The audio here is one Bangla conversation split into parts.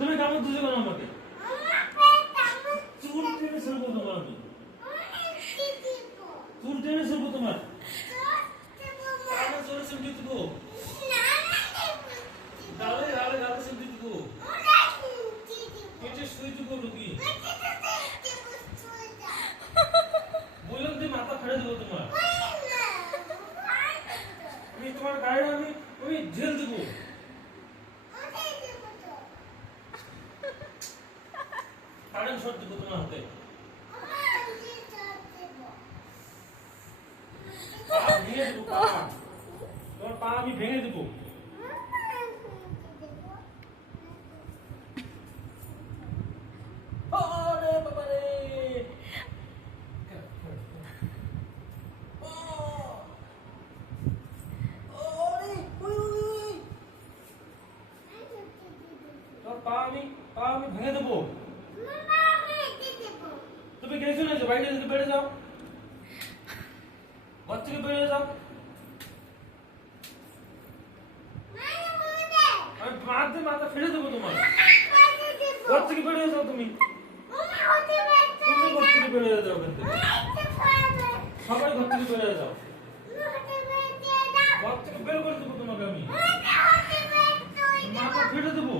তুমি কামড় দিছো কেন আমাকে? চুল টেনে ছিড়বো তোমার আমি। চুল টেনে ছিড়বো তোমার। জোরে চিমটি দেবো। গালে গালে গালে চিমটি দেবো। পেটে সুই দেবো রুগী। বললাম যে মাথা ফাড়ে দেবো তোমার। আমি তোমার গায়ে আমি ঝেল দেবো। কারেন্ট শট দেবো তোমার হাতে। ভেঙে দেবো পা। তোমার পা আমি ভেঙে দেবো। ওরে বাবা রে। পা আমি ভেঙে দেবো। তুমি গেছো না বাইরে যেতে বেড়ে যাও। ঘর থেকে বেরিয়ে যাও। আমি মাথা ফেলে দেবো তোমার। ঘর থেকে বেরিয়ে যাও তুমি। তুমি ঘর থেকে বেরিয়ে যাও। সবাই ঘর থেকে বেরিয়ে যাও। ঘর থেকে বের করে দেবো তোমাকে আমি। মাথা ফেলে দেবো।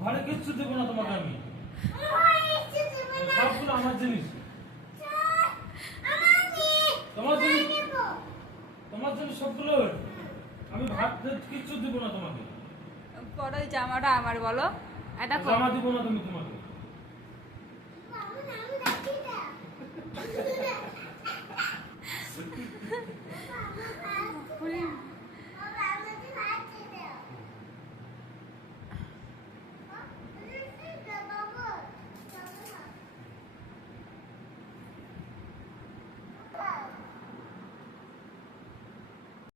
ঘরে কিচ্ছু দেবো না তোমাকে আমি। সবগুলো আমার জিনিস। তোমার জন্য সবগুলো আমি ভাত কিচ্ছু দিব না তোমাকে। পরে জামাটা আমার বলো এটা জামা দিব না তুমি তোমাকে।